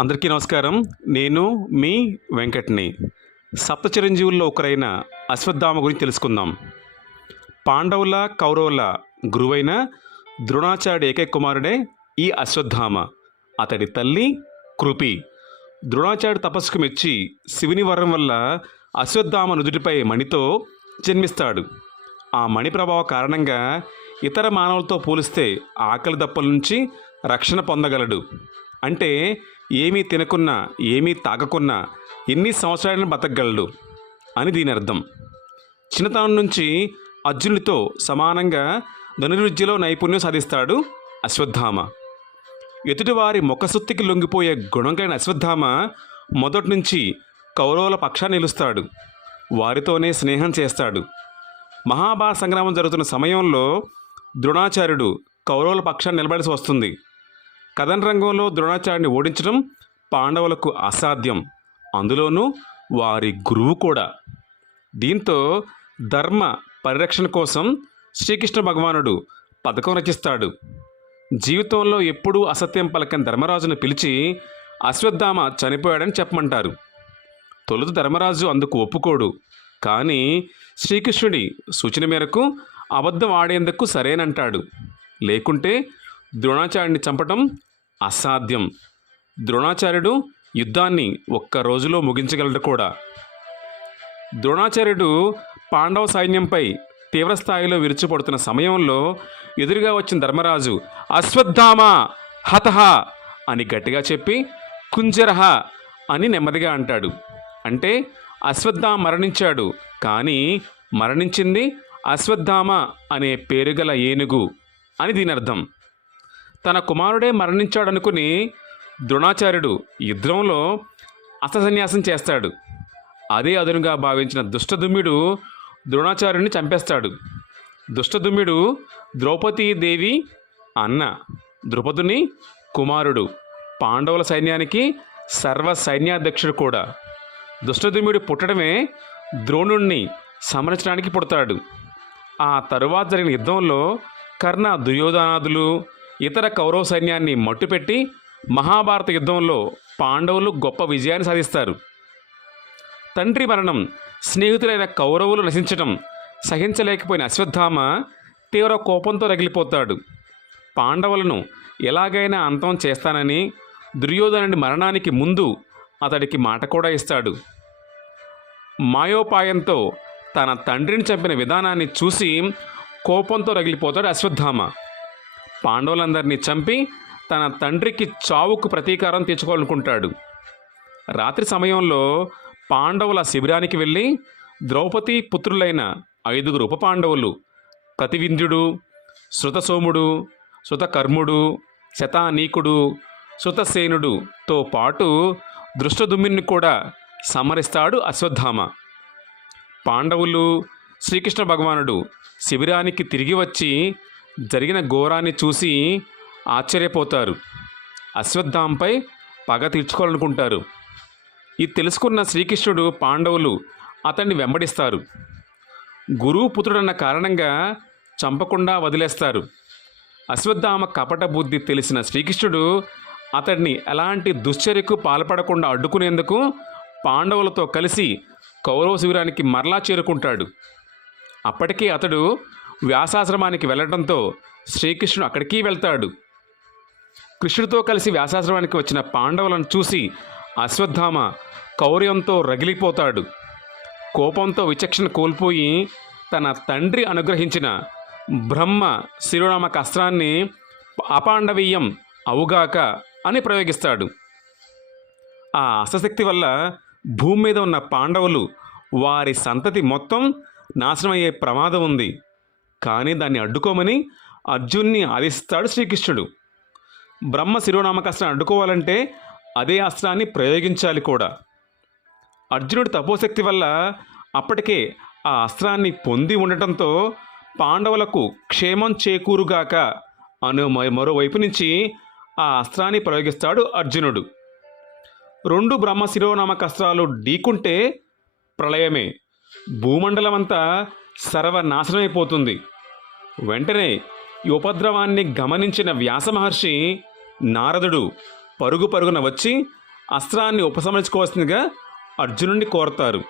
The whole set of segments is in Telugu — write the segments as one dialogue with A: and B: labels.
A: అందరికీ నమస్కారం. నేను మీ వెంకట్ని. సప్త చిరంజీవుల్లో ఒకరైన అశ్వత్థామ గురించి తెలుసుకుందాం. పాండవుల కౌరవుల గురువైన ద్రోణాచార్య ఏకైక కుమారుడే ఈ అశ్వత్థామ. అతడి తల్లి కృపి. ద్రోణాచార్య తపస్సుకు మెచ్చి శివుని వరం వల్ల అశ్వత్థామ నుదుటిపై మణితో జన్మిస్తాడు. ఆ మణి ప్రభావ కారణంగా ఇతర మానవులతో పోలిస్తే ఆకలి దప్పల నుంచి రక్షణ పొందగలడు. అంటే ఏమీ తినకున్నా ఏమీ తాగకున్నా ఎన్ని సంవత్సరాలను బతకగలడు అని దీని అర్థం. చిన్నతనం నుంచి అర్జునుడితో సమానంగా ధనుర్విద్యలో నైపుణ్యం సాధిస్తాడు అశ్వత్థామ. ఎదుటివారి ముఖసుత్తికి లొంగిపోయే గుణం కలిగిన అశ్వత్థామ మొదటి నుంచి కౌరవుల పక్షాన్ని నిలుస్తాడు. వారితోనే స్నేహం చేస్తాడు. మహాభారత సంగ్రామం జరుగుతున్న సమయంలో ద్రోణాచార్యుడు కౌరవుల పక్షాన్ని నిలబడాల్సి వస్తుంది. కథన రంగంలో ద్రోణాచార్యుని ఓడించడం పాండవులకు అసాధ్యం. అందులోనూ వారి గురువు కూడా. దీంతో ధర్మ పరిరక్షణ కోసం శ్రీకృష్ణ భగవానుడు పథకం రచిస్తాడు. జీవితంలో ఎప్పుడూ అసత్యం పలకని ధర్మరాజును పిలిచి అశ్వత్థామ చనిపోయాడని చెప్పమంటారు. తొలుత ధర్మరాజు అందుకు ఒప్పుకోడు. కానీ శ్రీకృష్ణుడి సూచన మేరకు అబద్ధం ఆడేందుకు సరేనంటాడు. లేకుంటే ద్రోణాచార్యుడిని చంపటం అసాధ్యం. ద్రోణాచార్యుడు యుద్ధాన్ని ఒక్క రోజులో ముగించగలడు కూడా. ద్రోణాచార్యుడు పాండవ సైన్యంపై తీవ్రస్థాయిలో విరుచుపడుతున్న సమయంలో ఎదురుగా వచ్చిన ధర్మరాజు అశ్వత్థామ హతహ అని గట్టిగా చెప్పి కుంజరహ అని నెమ్మదిగా అంటాడు. అంటే అశ్వత్థామ మరణించాడు. కానీ మరణించింది అశ్వత్థామ అనే పేరుగల ఏనుగు అని దీని అర్థం తన కుమారుడే మరణించాడనుకుని ద్రోణాచార్యుడు యుద్ధంలో అస్తసన్యాసం చేస్తాడు. అదే అదునుగా భావించిన దుష్టదుమ్యుడు ద్రోణాచార్యుడిని చంపేస్తాడు. దుష్టదుమ్యుడు ద్రౌపదీదేవి అన్న ద్రుపదుని కుమారుడు పాండవుల సైన్యానికి సర్వ సైన్యాధ్యక్షుడు కూడా. దుష్టదుమ్యుడు పుట్టడమే ద్రోణుణ్ణి సమరించడానికి పుడతాడు. ఆ తరువాత జరిగిన యుద్ధంలో కర్ణ దుర్యోధనాదులు ఇతర కౌరవ సైన్యాన్ని మట్టుపెట్టి మహాభారత యుద్ధంలో పాండవులు గొప్ప విజయాన్ని సాధిస్తారు. తండ్రి మరణం స్నేహితులైన కౌరవులు నశించటం సహించలేకపోయిన అశ్వత్థామ తీవ్ర కోపంతో రగిలిపోతాడు. పాండవులను ఎలాగైనా అంతం చేస్తానని దుర్యోధనుడి మరణానికి ముందు అతడికి మాట కూడా ఇస్తాడు. మాయోపాయంతో తన తండ్రిని చంపిన విధానాన్ని చూసి కోపంతో రగిలిపోతాడు అశ్వత్థామ. పాండవులందరినీ చంపి తన తండ్రికి చావుకు ప్రతీకారం తీర్చుకోవాలనుకుంటాడు. రాత్రి సమయంలో పాండవుల శిబిరానికి వెళ్ళి ద్రౌపది పుత్రులైన ఐదుగురు ఉప పాండవులు కతివింధ్యుడు శృతసోముడు శృతకర్ముడు శతానీకుడు శృతసేనుడుతో పాటు దృష్టదుమ్మిని కూడా సమరిస్తాడు అశ్వత్థామ. పాండవులు శ్రీకృష్ణ భగవానుడు శిబిరానికి తిరిగి వచ్చి జరిగిన ఘోరాన్ని చూసి ఆశ్చర్యపోతారు. అశ్వత్థాంపై పగ తీర్చుకోవాలనుకుంటారు. ఇది తెలుసుకున్న శ్రీకృష్ణుడు పాండవులు అతన్ని వెంబడిస్తారు. గురువు పుత్రుడన్న కారణంగా చంపకుండా వదిలేస్తారు. అశ్వత్థామ కపట బుద్ధి తెలిసిన శ్రీకృష్ణుడు అతడిని ఎలాంటి దుశ్చర్యకు పాల్పడకుండా అడ్డుకునేందుకు పాండవులతో కలిసి కౌరవ శిబిరానికి మరలా చేరుకుంటాడు. అప్పటికే అతడు వ్యాసాశ్రమానికి వెళ్ళడంతో శ్రీకృష్ణుడు అక్కడికి వెళ్తాడు. కృష్ణుడితో కలిసి వ్యాసాశ్రమానికి వచ్చిన పాండవులను చూసి అశ్వత్థామ కౌర్యంతో రగిలిపోతాడు. కోపంతో విచక్షణ కోల్పోయి తన తండ్రి అనుగ్రహించిన బ్రహ్మ శిరోనామక అస్త్రాన్ని అపాండవీయం అవుగాక అని ప్రయోగిస్తాడు. ఆ అస్త్రశక్తి వల్ల భూమి మీద ఉన్న పాండవులు వారి సంతతి మొత్తం నాశనమయ్యే ప్రమాదం ఉంది. కానీ దాన్ని అడ్డుకోమని అర్జున్ని ఆదేశిస్తాడు శ్రీకృష్ణుడు. బ్రహ్మ శిరోనామకాస్త్రాన్ని అడ్డుకోవాలంటే అదే అస్త్రాన్ని ప్రయోగించాలి కూడా. అర్జునుడి తపోశక్తి వల్ల అప్పటికే ఆ అస్త్రాన్ని పొంది ఉండటంతో పాండవులకు క్షేమం చేకూరుగాక అను మరోవైపు నుంచి ఆ అస్త్రాన్ని ప్రయోగిస్తాడు అర్జునుడు. రెండు బ్రహ్మ శిరోనామక అస్త్రాలు ఢీకుంటే ప్రళయమే. భూమండలం అంతా సర్వనాశనమైపోతుంది. వెంటనే ఈ ఉపద్రవాన్ని గమనించిన వ్యాస మహర్షి నారదుడు పరుగు పరుగున వచ్చి అస్త్రాన్ని ఉపసంహరించుకోవాల్సిందిగా అర్జునుడిని కోరతారు.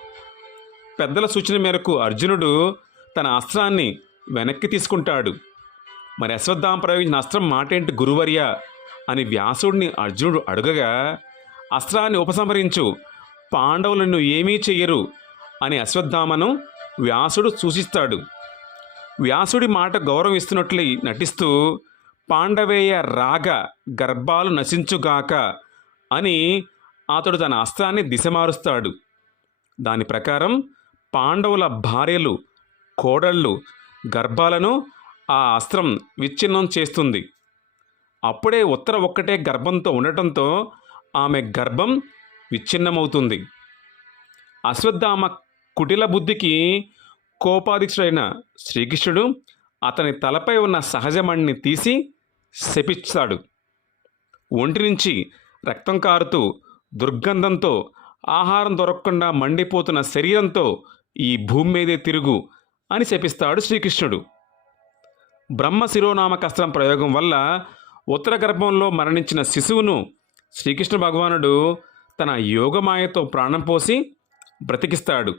A: పెద్దల సూచన మేరకు అర్జునుడు తన అస్త్రాన్ని వెనక్కి తీసుకుంటాడు. మరి అశ్వత్థామ ప్రయోగించిన అస్త్రం మాటేంటి గురువర్య? అని వ్యాసుడిని అర్జునుడు అడగగా అస్త్రాన్ని ఉపసంహరించు పాండవులను ఏమీ చెయ్యరు అని అశ్వత్థామను వ్యాసుడు సూచిస్తాడు. వ్యాసుడి మాట గౌరవిస్తున్నట్లు నటిస్తూ పాండవేయ రాగ గర్భాలు నశించుగాక అని అతడు తన అస్త్రాన్ని దిశమారుస్తాడు. దాని ప్రకారం పాండవుల భార్యలు కోడళ్ళు గర్భాలను ఆ అస్త్రం విచ్ఛిన్నం చేస్తుంది. అప్పుడే ఉత్తర ఒక్కటే గర్భంతో ఉండటంతో ఆమె గర్భం విచ్ఛిన్నమవుతుంది. అశ్వత్థామ కుటిల బుద్ధికి కోపాధిక్షుడైన శ్రీకృష్ణుడు అతని తలపై ఉన్న సహజమణిని తీసి శపిస్తాడు ఒంటి నుంచి రక్తం కారుతూ దుర్గంధంతో ఆహారం దొరకకుండా మండిపోతున్న శరీరంతో ఈ భూమి మీదే తిరుగు అని శపిస్తాడు శ్రీకృష్ణుడు. బ్రహ్మ శిరోనామకస్త్రం ప్రయోగం వల్ల ఉత్తర గర్భంలో మరణించిన శిశువును శ్రీకృష్ణ భగవానుడు తన యోగమాయతో ప్రాణం పోసి బ్రతికిస్తాడు.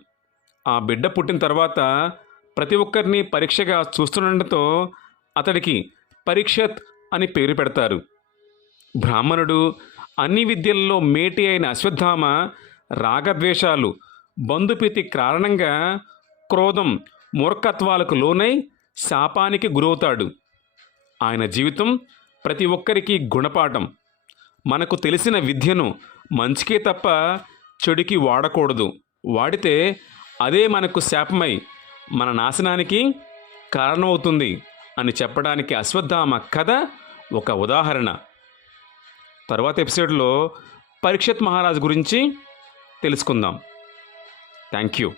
A: ఆ బిడ్డ పుట్టిన తర్వాత ప్రతి ఒక్కరిని పరీక్షగా చూస్తుండటంతో అతడికి పరీక్షత్ అని పేరు పెడతారు. బ్రాహ్మణుడు అన్ని విద్యల్లో మేటి అయిన అశ్వత్థామ రాగద్వేషాలు బంధుప్రీతి కారణంగా క్రోధం మూర్ఖత్వాలకు లోనై శాపానికి గురవుతాడు. ఆయన జీవితం ప్రతి ఒక్కరికి గుణపాఠం. మనకు తెలిసిన విద్యను మంచికే తప్ప చెడుకి వాడకూడదు. వాడితే అదే మనకు శాపమై మన నాశనానికి కారణమవుతుంది అని చెప్పడానికి అశ్వత్థామ కథ ఒక ఉదాహరణ. తర్వాత ఎపిసోడ్లో పరీక్షత్ మహారాజ్ గురించి తెలుసుకుందాం. Thank you